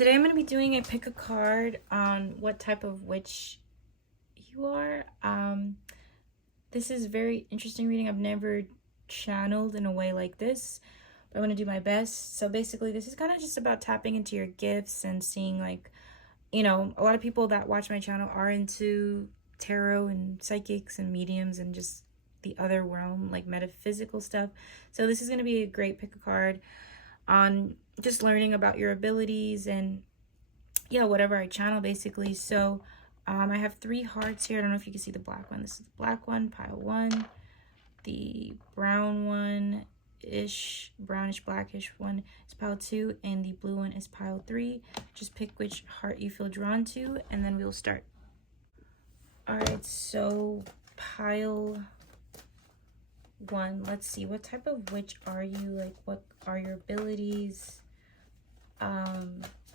Today I'm going to be doing a pick a card on what type of witch you are. This is very interesting reading. I've never channeled in a way like this, but I'm going to do my best. So basically this is kind of just about tapping into your gifts and seeing, like, a lot of people that watch my channel are into tarot and psychics and mediums and just the other realm, like metaphysical stuff. So this is going to be a great pick a card on just learning about your abilities and whatever I channel basically. So I have 3 hearts here. I don't know if you can see the black one. This is the black one, pile 1. The brown one ish, brownish blackish one is pile 2, and the blue one is pile 3. Just pick which heart you feel drawn to and then we'll start. All right, so pile 1, let's see, what type of witch are you? Like, what are your abilities?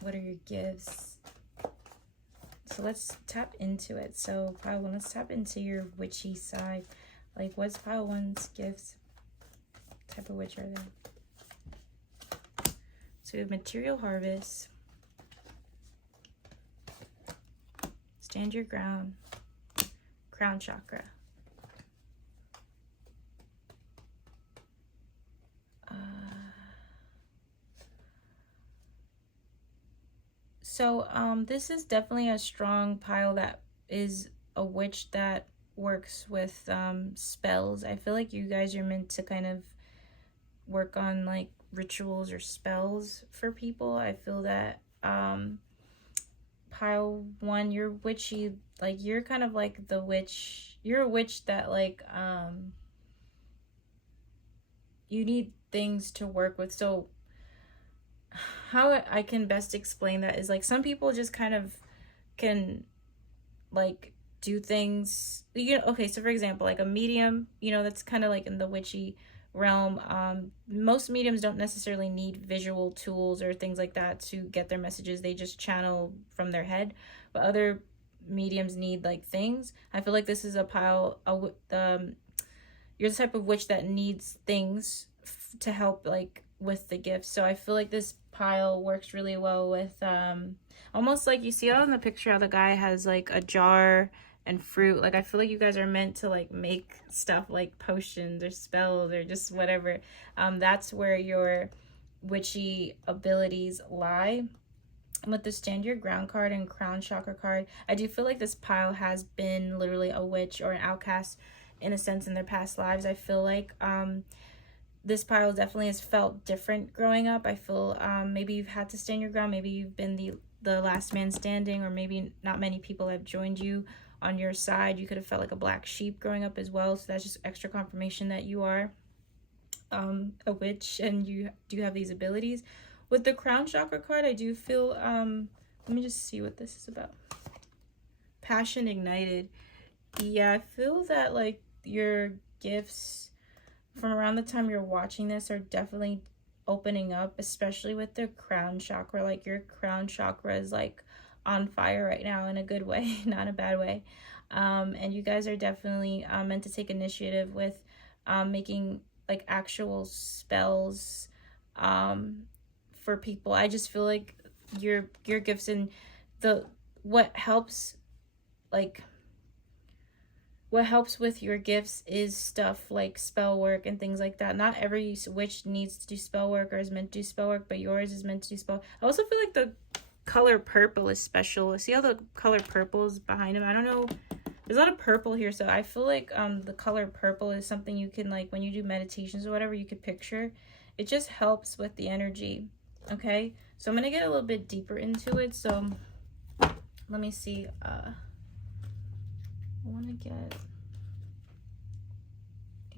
What are your gifts? So let's tap into it. So pile 1, let's tap into your witchy side. Like, what's pile 1's gifts? What type of witch are they? So we have material harvest, stand your ground, crown chakra. So this is definitely a strong pile that is a witch that works with spells. I feel like you guys are meant to kind of work on like rituals or spells for people. I feel that pile 1, you're witchy, like you're kind of like the witch. You're a witch that like you need things to work with. So how I can best explain that is, like, some people just kind of can like do things, okay, so for example, like a medium, that's kind of like in the witchy realm. Most mediums don't necessarily need visual tools or things like that to get their messages. They just channel from their head, but other mediums need like things. I feel like this is a pile, you're the type of witch that needs things to help like with the gifts. So I feel like this pile works really well with almost like you see out in the picture how the guy has like a jar and fruit. Like, I feel like you guys are meant to like make stuff like potions or spells or just whatever. That's where your witchy abilities lie. With the stand your ground card and crown chakra card, I do feel like this pile has been literally a witch or an outcast in a sense in their past lives. I feel like this pile definitely has felt different growing up. I feel maybe you've had to stand your ground. Maybe you've been the last man standing, or maybe not many people have joined you on your side. You could have felt like a black sheep growing up as well. So that's just extra confirmation that you are a witch and you do have these abilities. With the crown chakra card, I do feel, let me just see what this is about. Passion ignited. Yeah, I feel that like your gifts from around the time you're watching this are definitely opening up, especially with the crown chakra. Like, your crown chakra is like on fire right now in a good way, not a bad way. And you guys are definitely meant to take initiative with making like actual spells for people. I just feel like your gifts and what helps with your gifts is stuff like spell work and things like that. Not every witch needs to do spell work or is meant to do spell work, but yours is meant to do spell. I also feel like the color purple is special. See how the color purple is behind him? I don't know. There's a lot of purple here, so I feel like the color purple is something you can, like, when you do meditations or whatever, you could picture. It just helps with the energy, okay? So I'm going to get a little bit deeper into it. So let me see. I want to get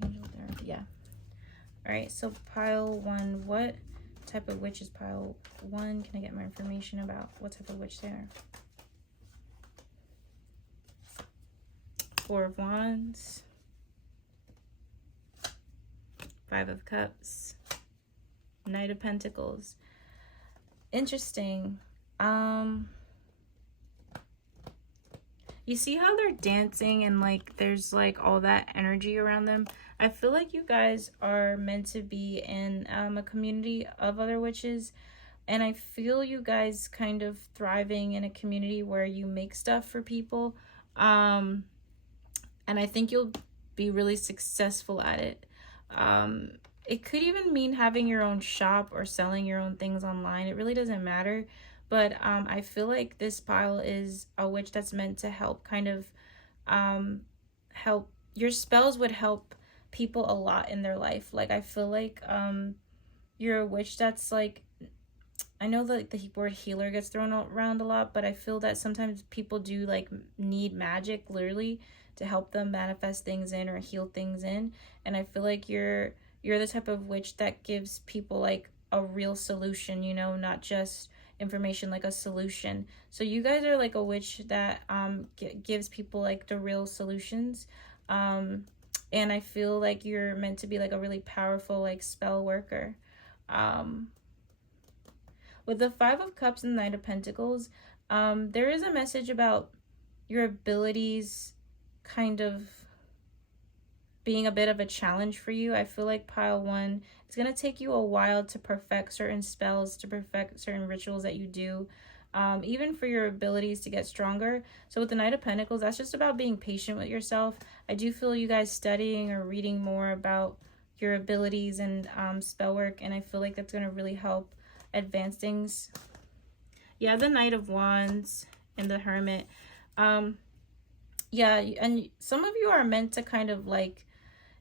angel therapy. Yeah. All right, so pile 1, what type of witch is pile 1? Can I get more information about what type of witch they are? 4 of Wands, 5 of Cups, Knight of Pentacles. Interesting. You see how they're dancing and like there's like all that energy around them? I feel like you guys are meant to be in a community of other witches. And I feel you guys kind of thriving in a community where you make stuff for people. And I think you'll be really successful at it. It could even mean having your own shop or selling your own things online. It really doesn't matter. But I feel like this pile is a witch that's meant to help kind of help. Your spells would help people a lot in their life. Like, I feel like you're a witch that's like, I know that the word healer gets thrown around a lot, but I feel that sometimes people do like need magic literally to help them manifest things in or heal things in. And I feel like you're the type of witch that gives people like a real solution, you know, not just information, like a solution. So you guys are like a witch that gives people like the real solutions. And I feel like you're meant to be like a really powerful like spell worker. With the Five of Cups and the Knight of Pentacles, there is a message about your abilities kind of being a bit of a challenge for you. I feel like pile one, it's going to take you a while to perfect certain spells, to perfect certain rituals that you do, even for your abilities to get stronger. So with the Knight of Pentacles, that's just about being patient with yourself. I do feel you guys studying or reading more about your abilities and spell work, and I feel like that's going to really help advance things. Yeah, the Knight of Wands and the Hermit. Yeah, and some of you are meant to kind of like,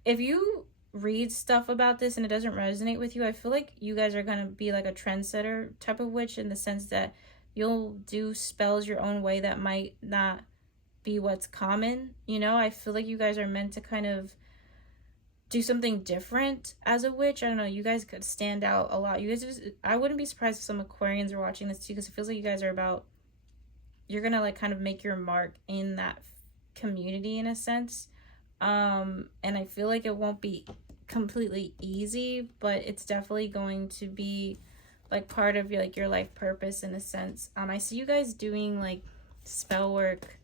if you read stuff about this and it doesn't resonate with you, I feel like you guys are going to be like a trendsetter type of witch, in the sense that you'll do spells your own way that might not be what's common. You know, I feel like you guys are meant to kind of do something different as a witch. I don't know, you guys could stand out a lot. You guys just, I wouldn't be surprised if some Aquarians are watching this too, because it feels like you guys are about, you're gonna like kind of make your mark in that community in a sense. And I feel like it won't be completely easy, but it's definitely going to be like part of your, like your life purpose in a sense. I see you guys doing like spell work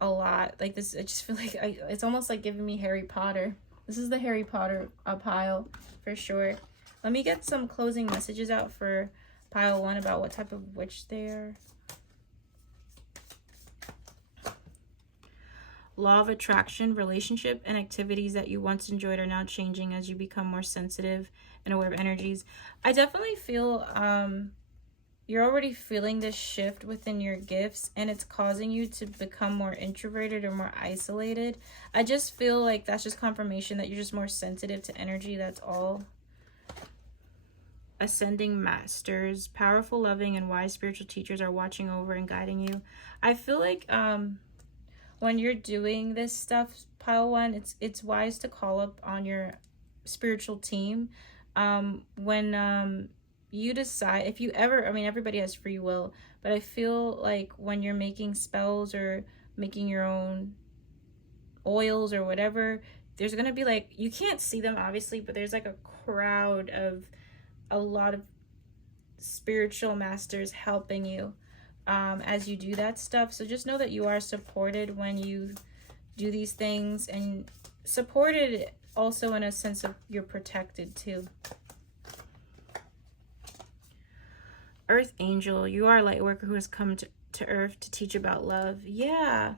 a lot. Like this, I just feel like it's almost like giving me Harry Potter. This is the Harry Potter pile for sure. Let me get some closing messages out for pile one about what type of witch they are. Law of attraction, relationship and activities that you once enjoyed are now changing as you become more sensitive and aware of energies. I definitely feel you're already feeling this shift within your gifts, and it's causing you to become more introverted or more isolated. I just feel like that's just confirmation that you're just more sensitive to energy. That's all. Ascending masters, powerful, loving, and wise spiritual teachers are watching over and guiding you. I feel like when you're doing this stuff, pile one, it's wise to call up on your spiritual team. When you decide, if you ever, I mean, everybody has free will, but I feel like when you're making spells or making your own oils or whatever, there's gonna be like, you can't see them obviously, but there's like a crowd of a lot of spiritual masters helping you as you do that stuff. So just know that you are supported when you do these things, and supported also in a sense of you're protected too. Earth Angel, you are a light worker who has come to Earth to teach about love. Yeah.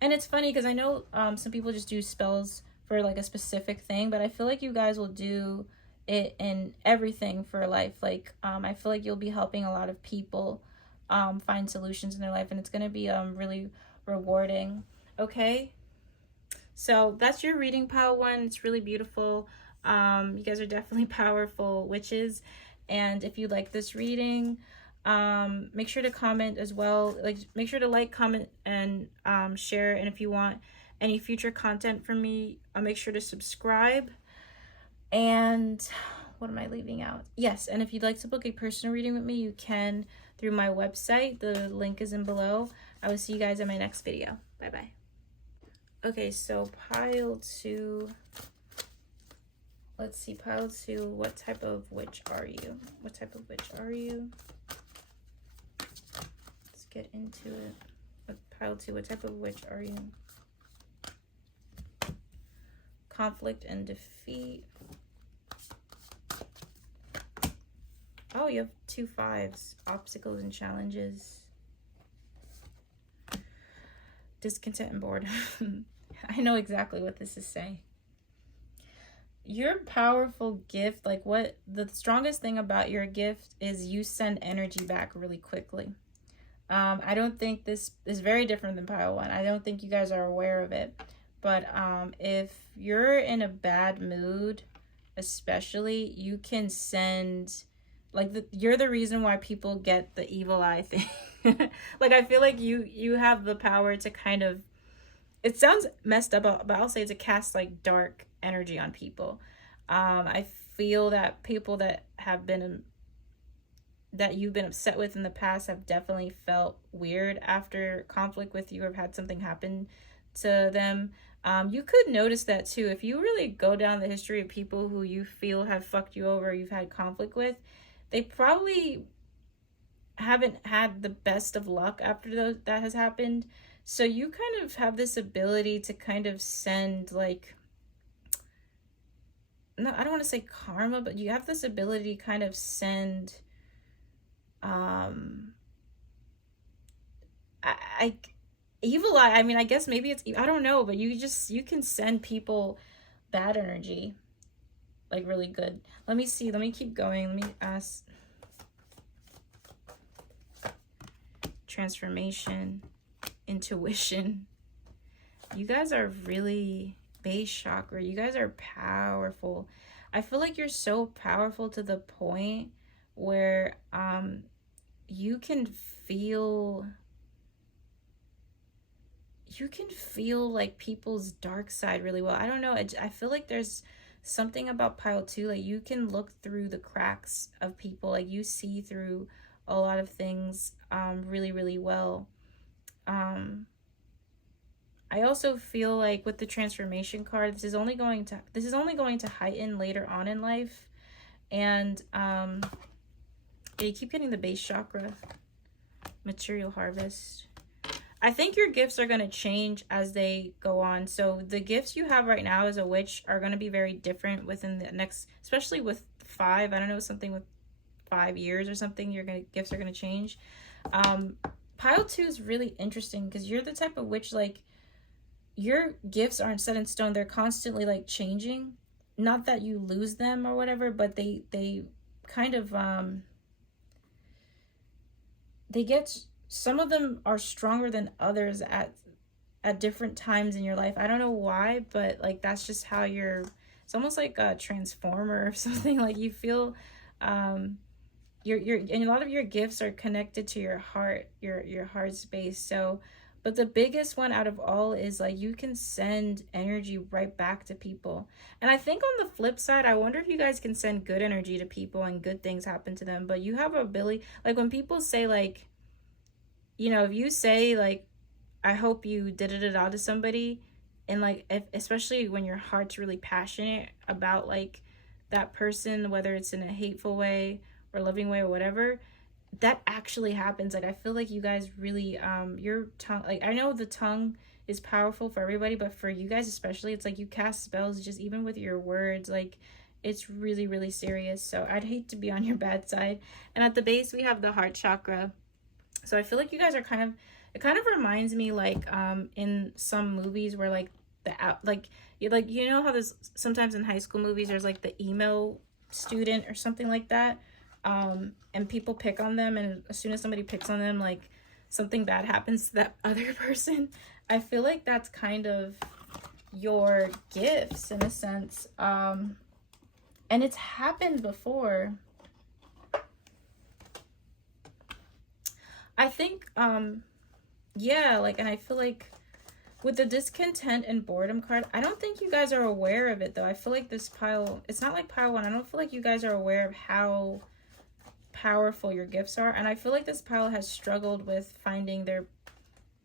And it's funny because I know some people just do spells for like a specific thing, but I feel like you guys will do it in everything for life. Like I feel like you'll be helping a lot of people find solutions in their life, and it's going to be really rewarding. Okay, so that's your reading, pile one. It's really beautiful. You guys are definitely powerful witches, and if you like this reading, make sure to comment as well. Like, make sure to like, comment, and share. And if you want any future content from me, make sure to subscribe. And what am I leaving out? Yes, and if you'd like to book a personal reading with me, you can through my website. The link is in below. I will see you guys in my next video. Bye bye. Okay, so pile two. Let's see, pile two. What type of witch are you? What type of witch are you? Let's get into it. With pile two, what type of witch are you? Conflict and defeat. Oh, you have 2 5s. Obstacles and challenges. Discontent and boredom. I know exactly what this is saying. Your powerful gift, like what the strongest thing about your gift is you send energy back really quickly. I don't think this is very different than pile 1. I don't think you guys are aware of it. But if you're in a bad mood, especially, you can send, like, you're the reason why people get the evil eye thing. Like, I feel like you have the power to kind of, it sounds messed up, but I'll say to cast like dark energy on people. I feel that people that have been, that you've been upset with in the past have definitely felt weird after conflict with you or had something happen to them. You could notice that too. If you really go down the history of people who you feel have fucked you over, you've had conflict with, they probably haven't had the best of luck after that has happened. So you kind of have this ability to kind of send, like, no, I don't want to say karma, but you have this ability to kind of send, I evil eye. I mean, I guess maybe it's, I don't know, but you can send people bad energy, like really good. Let me see. Let me keep going. Let me ask. Transformation, intuition. You guys are really base chakra. You guys are powerful. I feel like you're so powerful to the point where you can feel like people's dark side really well. I don't know. I feel like there's something about pile 2, like you can look through the cracks of people, like you see through a lot of things really, really well. I also feel like with the transformation card, this is only going to heighten later on in life. And you keep getting the base chakra, material harvest. I think your gifts are going to change as they go on. So the gifts you have right now as a witch are going to be very different within the next, especially with 5, I don't know, something with 5 years or something, gifts are going to change. Pile 2 is really interesting because you're the type of witch, like, your gifts aren't set in stone. They're constantly like changing. Not that you lose them or whatever, but they kind of they get, some of them are stronger than others at different times in your life. I don't know why, but like that's just how it's almost like a transformer or something. Like you feel and a lot of your gifts are connected to your heart, your heart space. So, but the biggest one out of all is like you can send energy right back to people. And I think on the flip side, I wonder if you guys can send good energy to people and good things happen to them. But you have a ability, like when people say like, you know, if you say like, I hope you da-da-da-da to somebody, and like especially when your heart's really passionate about like that person, whether it's in a hateful way or loving way or whatever, that actually happens. Like I feel like you guys really your tongue, like I know the tongue is powerful for everybody, but for you guys especially, it's like you cast spells just even with your words. Like it's really, really serious. So I'd hate to be on your bad side. And at the base we have the heart chakra. So I feel like you guys are it kind of reminds me like in some movies where like you know how there's sometimes in high school movies there's like the emo student or something like that, and people pick on them, and as soon as somebody picks on them, like something bad happens to that other person. I feel like that's kind of your gifts in a sense, and it's happened before. I think yeah, like, and I feel like with the discontent and boredom card, I don't think you guys are aware of it though. I feel like this pile, it's not like pile 1. I don't feel like you guys are aware of how powerful your gifts are. And I feel like this pile has struggled with finding their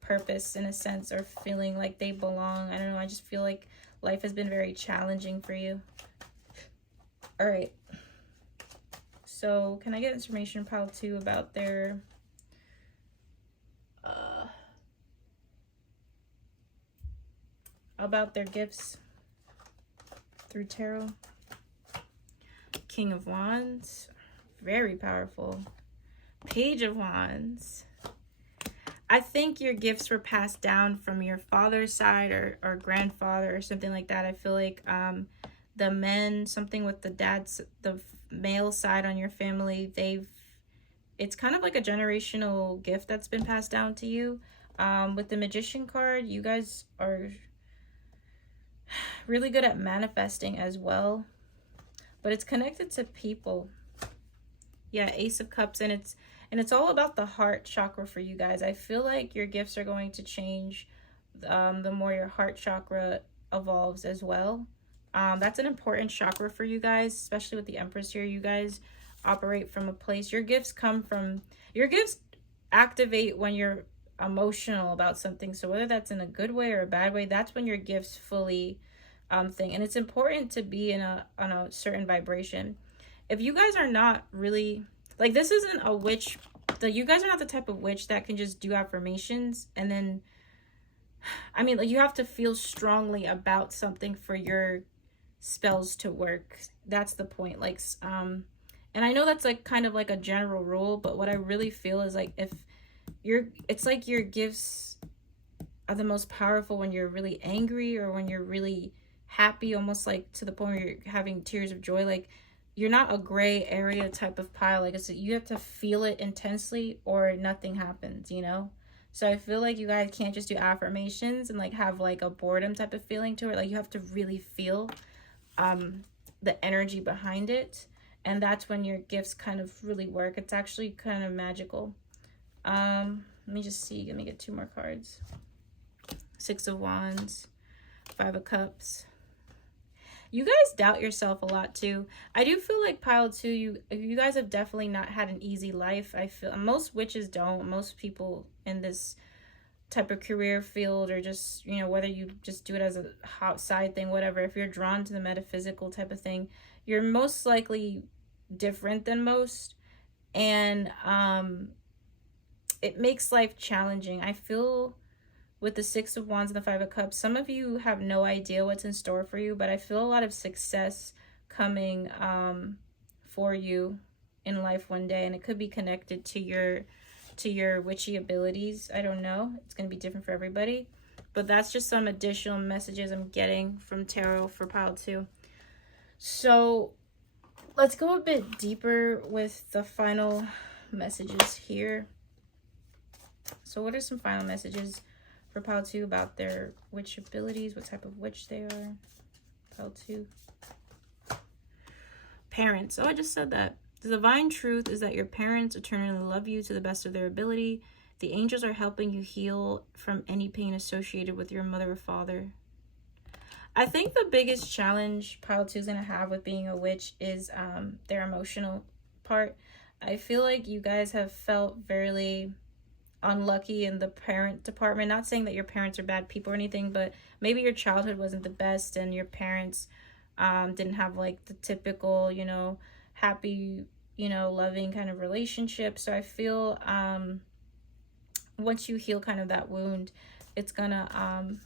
purpose in a sense, or feeling like they belong. I don't know. I just feel like life has been very challenging for you. All right. So can I get information pile 2 about their gifts through tarot? King of Wands, very powerful. Page of Wands. I think your gifts were passed down from your father's side or grandfather or something like that. I feel like the men, something with the male side on your family, it's kind of like a generational gift that's been passed down to you. With the Magician card, you guys are really good at manifesting as well, but it's connected to people. Yeah, Ace of Cups, and it's all about the heart chakra for you guys. I feel like your gifts are going to change the more your heart chakra evolves as well. That's an important chakra for you guys, especially with the Empress here. You guys operate from a place. Your gifts activate when you're emotional about something. So whether that's in a good way or a bad way, that's when your gifts fully thing. And it's important to be on a certain vibration. If you guys are not really, like, this isn't a witch, you guys are not the type of witch that can just do affirmations and then, I mean, like, you have to feel strongly about something for your spells to work. That's the point. Like, and I know that's like kind of like a general rule, but what I really feel is like it's like your gifts are the most powerful when you're really angry or when you're really happy, almost like to the point where you're having tears of joy. Like, you're not a gray area type of pile. Like, you have to feel it intensely or nothing happens, you know? So I feel like you guys can't just do affirmations and like have like a boredom type of feeling to it. Like, you have to really feel the energy behind it. And that's when your gifts kind of really work. It's actually kind of magical. Let me just see. Let me get 2 more cards. 6 of Wands, 5 of Cups. You guys doubt yourself a lot too. I do feel like pile 2, you guys have definitely not had an easy life. I feel most witches don't. Most people in this type of career field, or just, you know, whether you just do it as a hot side thing, whatever, if you're drawn to the metaphysical type of thing, you're most likely different than most. And it makes life challenging. I feel with the 6 of Wands and the 5 of Cups, some of you have no idea what's in store for you, but I feel a lot of success coming for you in life one day, and it could be connected to your witchy abilities. I don't know. It's going to be different for everybody, but that's just some additional messages I'm getting from tarot for pile 2. So let's go a bit deeper with the final messages here. So what are some final messages for pile 2 about their witch abilities, what type of witch they are? Pile 2. Parents. Oh, I just said that. The divine truth is that your parents eternally love you to the best of their ability. The angels are helping you heal from any pain associated with your mother or father. I think the biggest challenge pile 2 is going to have with being a witch is their emotional part. I feel like you guys have felt very unlucky in the parent department. Not saying that your parents are bad people or anything, but maybe your childhood wasn't the best and your parents didn't have like the typical, you know, happy, you know, loving kind of relationship. So I feel once you heal kind of that wound, it's gonna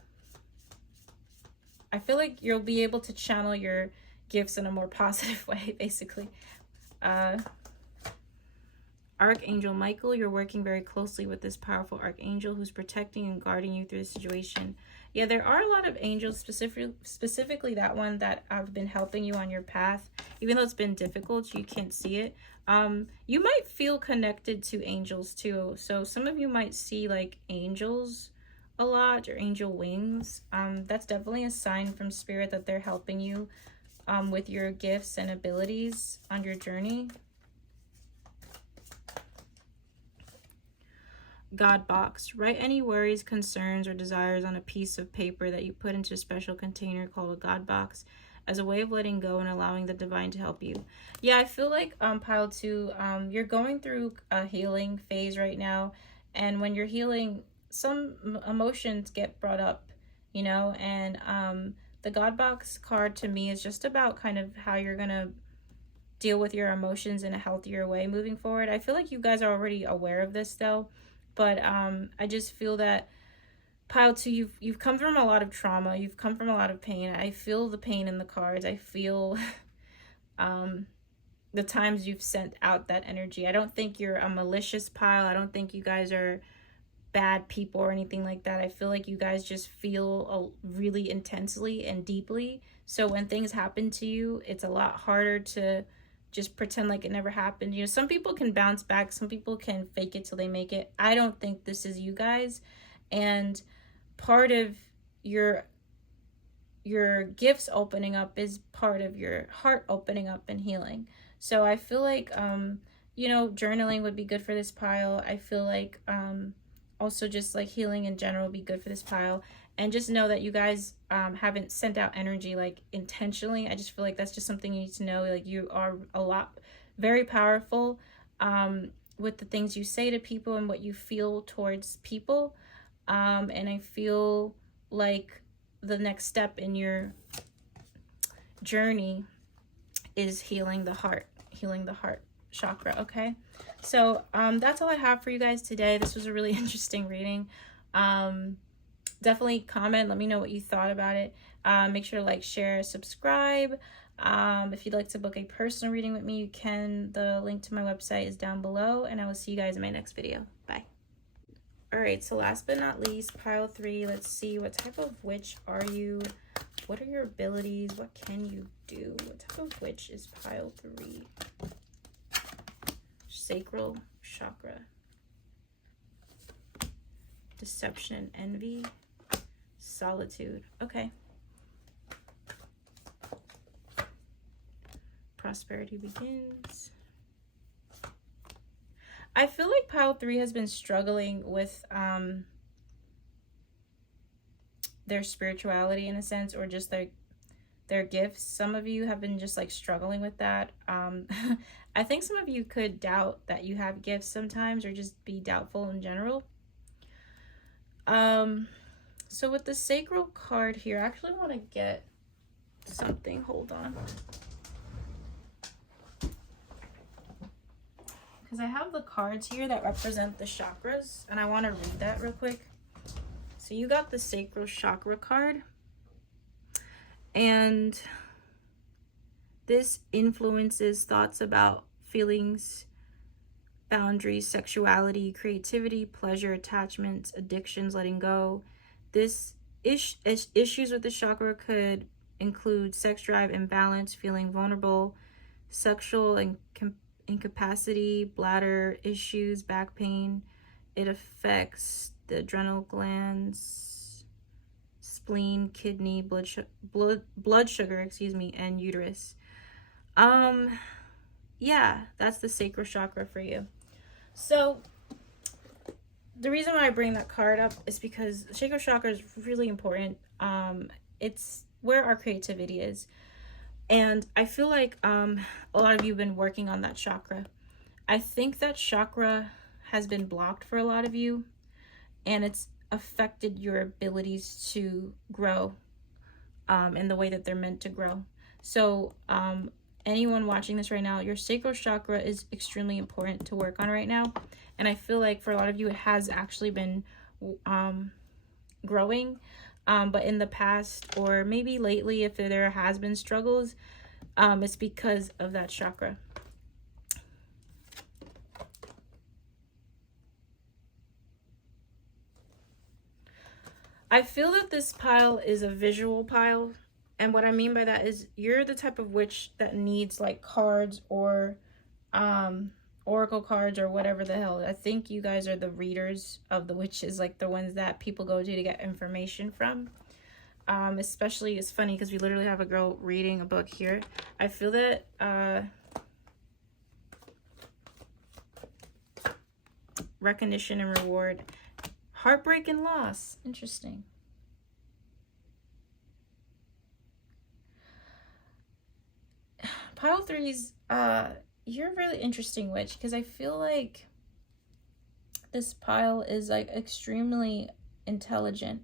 I feel like you'll be able to channel your gifts in a more positive way, basically. Archangel Michael, you're working very closely with this powerful archangel who's protecting and guarding you through the situation. Yeah, there are a lot of angels, specifically that one, that have been helping you on your path. Even though it's been difficult, you can't see it. You might feel connected to angels too. So some of you might see like angels a lot, or angel wings. That's definitely a sign from spirit that they're helping you with your gifts and abilities on your journey. God box. Write any worries, concerns, or desires on a piece of paper that you put into a special container called a God box as a way of letting go and allowing the divine to help you. Yeah, I feel like pile 2, you're going through a healing phase right now, and when you're healing, some emotions get brought up, you know, and the God box card to me is just about kind of how you're gonna deal with your emotions in a healthier way moving forward. I feel like you guys are already aware of this though. But I just feel that pile 2, you've come from a lot of trauma. You've come from a lot of pain. I feel the pain in the cards. I feel the times you've sent out that energy. I don't think you're a malicious pile. I don't think you guys are bad people or anything like that. I feel like you guys just feel really intensely and deeply. So when things happen to you, it's a lot harder to just pretend like it never happened. You know, some people can bounce back, some people can fake it till they make it. I don't think this is you guys. And part of your gifts opening up is part of your heart opening up and healing. So I feel like you know, journaling would be good for this pile. I feel like also just like healing in general would be good for this pile. And just know that you guys haven't sent out energy like intentionally. I just feel like that's just something you need to know. Like, you are a lot, very powerful with the things you say to people and what you feel towards people. And I feel like the next step in your journey is healing the heart chakra. Okay, so that's all I have for you guys today. This was a really interesting reading. Definitely comment, let me know what you thought about it. Make sure to like, share, subscribe. If you'd like to book a personal reading with me, you can. The link to my website is down below, and I will see you guys in my next video. Bye. All right, so last but not least, pile 3. Let's see, what type of witch are you? What are your abilities? What can you do? What type of witch is pile 3? Sacral chakra. Deception and envy. Solitude. Okay. Prosperity begins. I feel like pile 3 has been struggling with their spirituality in a sense, or just their gifts. Some of you have been just like struggling with that. I think some of you could doubt that you have gifts sometimes, or just be doubtful in general. So with the sacral card here, I actually want to get something. Hold on. Because I have the cards here that represent the chakras, and I want to read that real quick. So you got the sacral chakra card, and this influences thoughts about feelings, boundaries, sexuality, creativity, pleasure, attachments, addictions, letting go. This issues with the chakra could include sex drive imbalance, feeling vulnerable, sexual incapacity, bladder issues, back pain. It affects the adrenal glands, spleen, kidney, blood sugar, excuse me, and uterus. Yeah, that's the sacral chakra for you. So the reason why I bring that card up is because the sacral chakra is really important. It's where our creativity is. And I feel like a lot of you have been working on that chakra. I think that chakra has been blocked for a lot of you, and it's affected your abilities to grow in the way that they're meant to grow. So anyone watching this right now, your sacral chakra is extremely important to work on right now. And I feel like for a lot of you, it has actually been growing. But in the past, or maybe lately, if there has been struggles, it's because of that chakra. I feel that this pile is a visual pile. And what I mean by that is you're the type of witch that needs like cards or oracle cards or whatever the hell. I think you guys are the readers of the witches, like the ones that people go to get information from. Especially, it's funny because we literally have a girl reading a book here. I feel that recognition and reward, heartbreak and loss. Interesting. Pile 3's you're a really interesting witch, because I feel like this pile is like extremely intelligent.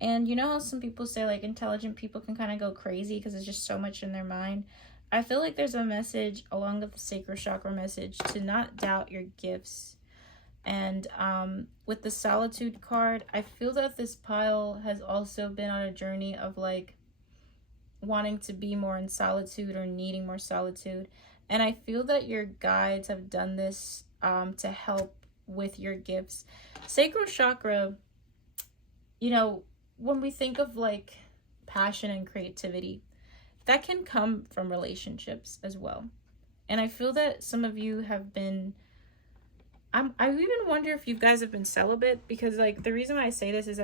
And you know how some people say like intelligent people can kind of go crazy because there's just so much in their mind? I feel like there's a message along with the sacral chakra message to not doubt your gifts. And with the solitude card, I feel that this pile has also been on a journey of like wanting to be more in solitude or needing more solitude. And I feel that your guides have done this to help with your gifts. Sacral chakra, you know, when we think of like passion and creativity, that can come from relationships as well. And I feel that some of you have been, I even wonder if you guys have been celibate, because like the reason why I say this is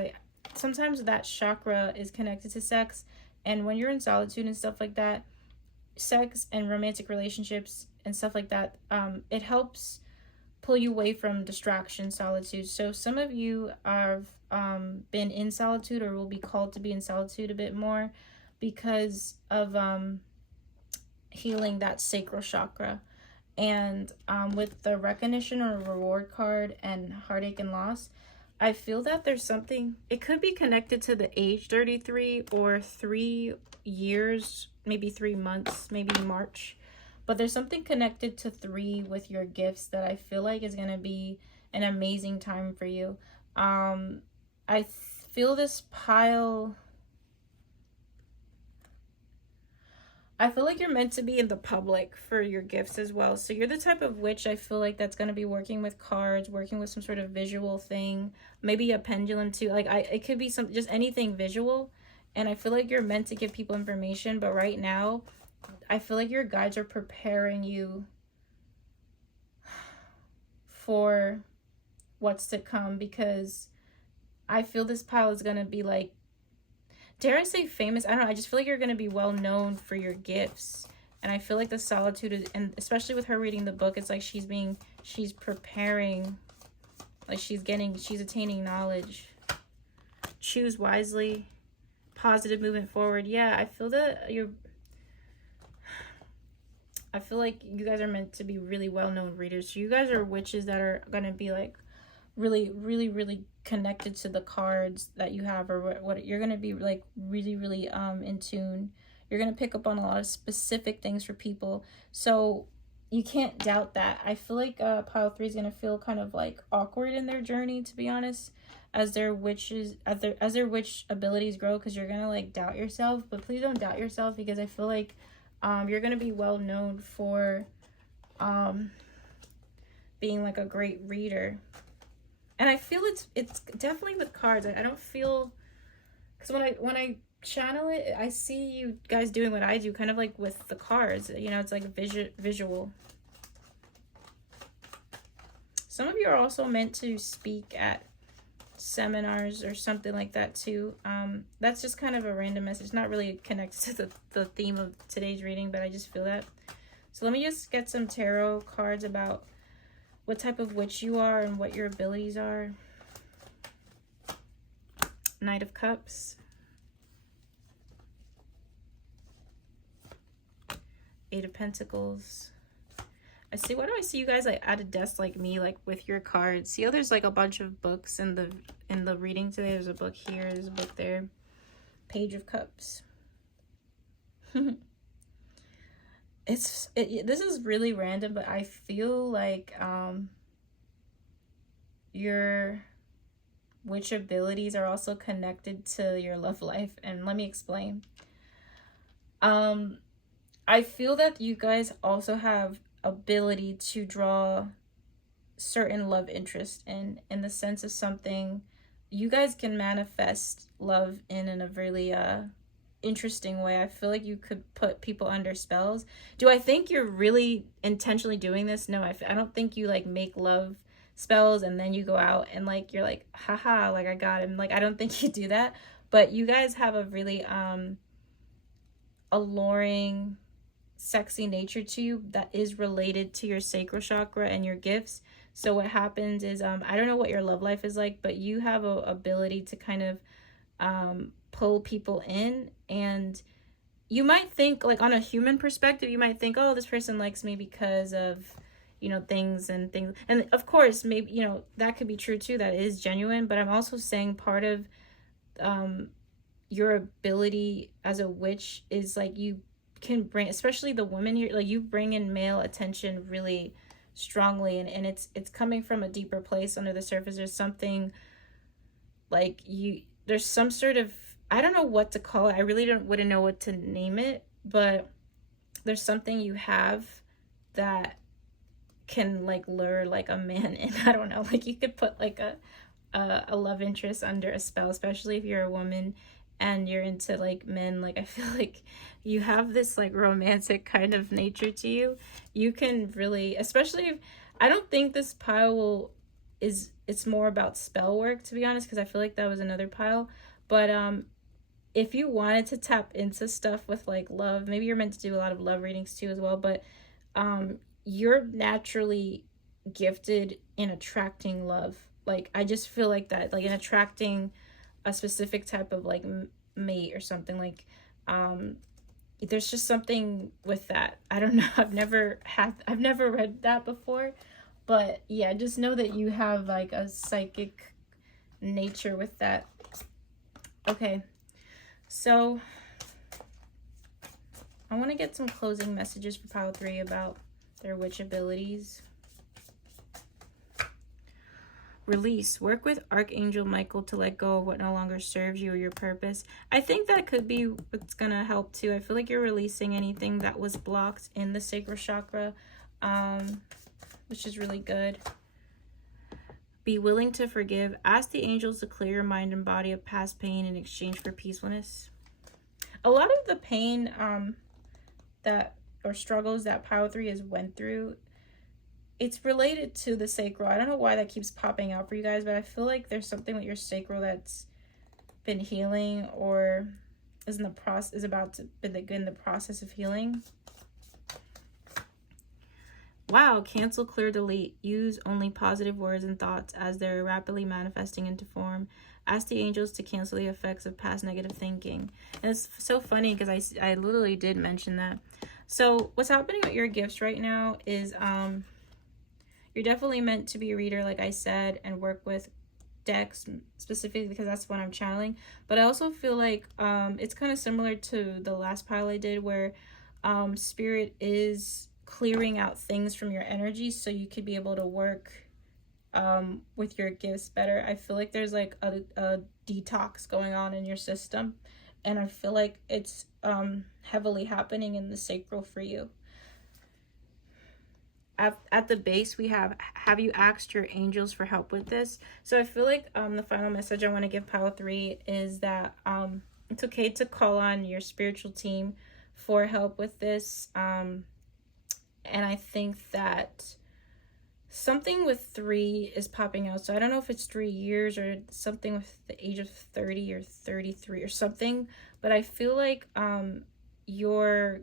sometimes that chakra is connected to sex, and when you're in solitude and stuff like that, sex and romantic relationships and stuff like that, it helps pull you away from distraction, solitude. So some of you have been in solitude or will be called to be in solitude a bit more because of healing that sacral chakra. And with the recognition or reward card and heartache and loss, I feel that there's something, it could be connected to the age 33 or 3 years, maybe 3 months, maybe March. But there's something connected to 3 with your gifts that I feel like is going to be an amazing time for you. I feel this pile, I feel like you're meant to be in the public for your gifts as well. So you're the type of witch I feel like that's going to be working with cards, working with some sort of visual thing, maybe a pendulum too. Like it could be some, just anything visual. And I feel like you're meant to give people information, but right now I feel like your guides are preparing you for what's to come, because I feel this pile is going to be like, dare I say famous? I don't know. I just feel like you're going to be well known for your gifts. And I feel like the solitude is, and especially with her reading the book, it's like she's preparing, like she's attaining knowledge. Choose wisely, positive movement forward. Yeah, I feel like you guys are meant to be really well-known readers. So you guys are witches that are going to be like really, really, really connected to the cards that you have, or what you're going to be like really, really in tune. You're going to pick up on a lot of specific things for people. So you can't doubt that. I feel like pile 3 is going to feel kind of like awkward in their journey, to be honest, as their witches, as their witch abilities grow, because you're going to like doubt yourself. But please don't doubt yourself, because I feel like you're going to be well known for being like a great reader. And I feel it's definitely with cards. I don't feel, because when I channel it, I see you guys doing what I do, kind of like with the cards. You know, it's like visual. Some of you are also meant to speak at seminars or something like that too. That's just kind of a random message. It's not really connected to the theme of today's reading, but I just feel that. So let me just get some tarot cards about what type of witch you are and what your abilities are. Knight of Cups. Eight of Pentacles. Why do I see you guys like at a desk like me, like with your cards? See how there's like a bunch of books in the reading today? There's a book here, there's a book there. Page of Cups. This is really random, but I feel like your witch abilities are also connected to your love life, and let me explain. I feel that you guys also have ability to draw certain love interest in the sense of something. You guys can manifest love in a really interesting way. I feel like you could put people under spells. Do I think you're really intentionally doing this? No, I don't think you like make love spells and then you go out and like you're like, haha, like I got him. Like I don't think you do that, but you guys have a really alluring, sexy nature to you that is related to your sacral chakra and your gifts. So what happens is I don't know what your love life is like, but you have a ability to kind of pull people in, and you might think like on a human perspective, you might think, oh, this person likes me because of, you know, things, and of course maybe, you know, that could be true too, that is genuine, but I'm also saying part of your ability as a witch is like you can bring, especially the woman here, like you bring in male attention really strongly, and it's coming from a deeper place under the surface. There's something like there's some sort of, I don't know what to call it. I really wouldn't know what to name it, but there's something you have that can like lure like a man in. I don't know, like you could put like a love interest under a spell, especially if you're a woman and you're into like men. Like I feel like you have this like romantic kind of nature to you. You can really, especially if, I don't think this pile it's more about spell work, to be honest, because I feel like that was another pile. But if you wanted to tap into stuff with like love, maybe you're meant to do a lot of love readings too as well, but you're naturally gifted in attracting love. Like I just feel like that, like in attracting a specific type of like mate or something. Like there's just something with that. I don't know. I've never read that before, but yeah, just know that you have like a psychic nature with that. Okay, so I want to get some closing messages for pile 3 about their witch abilities. Release. Work with Archangel Michael to let go of what no longer serves you or your purpose. I think that could be what's going to help too. I feel like you're releasing anything that was blocked in the sacral chakra, which is really good. Be willing to forgive. Ask the angels to clear your mind and body of past pain in exchange for peacefulness. A lot of the pain or struggles that pile 3 has went through, it's related to the sacral. I don't know why that keeps popping out for you guys, but I feel like there's something with your sacral that's been healing or is in the process, is about to begin the process of healing. Wow, cancel, clear, delete. Use only positive words and thoughts as they're rapidly manifesting into form. Ask the angels to cancel the effects of past negative thinking. And it's so funny because I literally did mention that. So what's happening with your gifts right now is you're definitely meant to be a reader, like I said, and work with decks specifically because that's what I'm channeling. But I also feel like it's kind of similar to the last pile I did where spirit is clearing out things from your energy so you could be able to work with your gifts better. I feel like there's like a detox going on in your system, and I feel like it's heavily happening in the sacral for you. At the base we have you asked your angels for help with this? So I feel like the final message I want to give pile 3 is that it's okay to call on your spiritual team for help with this. And I think that something with 3 is popping out. So I don't know if it's 3 years or something with the age of 30 or 33 or something, but I feel like you're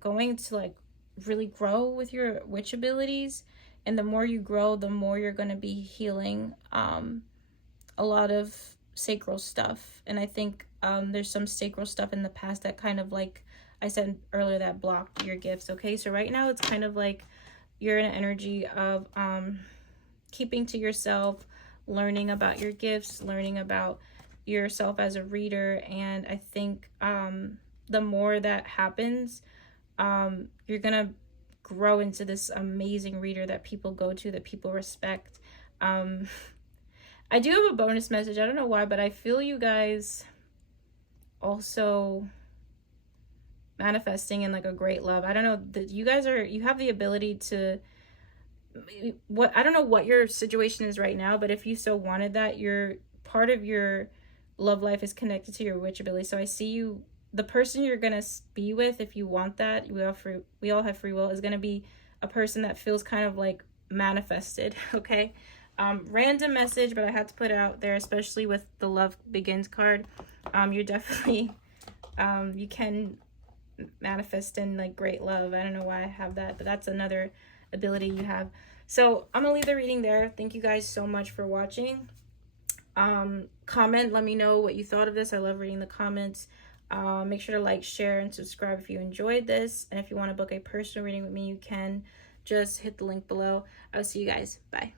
going to like really grow with your witch abilities, and the more you grow, the more you're going to be healing a lot of sacral stuff. And I think there's some sacral stuff in the past that kind of, like I said earlier, that blocked your gifts. Okay, so right now it's kind of like you're in an energy of keeping to yourself, learning about your gifts, learning about yourself as a reader. And I think the more that happens, you're gonna grow into this amazing reader that people go to, that people respect. I do have a bonus message. I don't know why, but I feel you guys also manifesting in like a great love. I don't know that you guys you have the ability to, I don't know what your situation is right now, but if you so wanted that, your part of your love life is connected to your witch ability. So I see you, the person you're gonna be with, if you want that, we all have free will, is gonna be a person that feels kind of like manifested. Okay, random message, but I had to put it out there, especially with the Love Begins card. You're definitely you can manifest in like great love. I don't know why I have that, but that's another ability you have. So I'm gonna leave the reading there. Thank you guys so much for watching. Comment, let me know what you thought of this. I love reading the comments. Make sure to like, share, and subscribe if you enjoyed this. And if you want to book a personal reading with me, you can just hit the link below. I'll see you guys. Bye.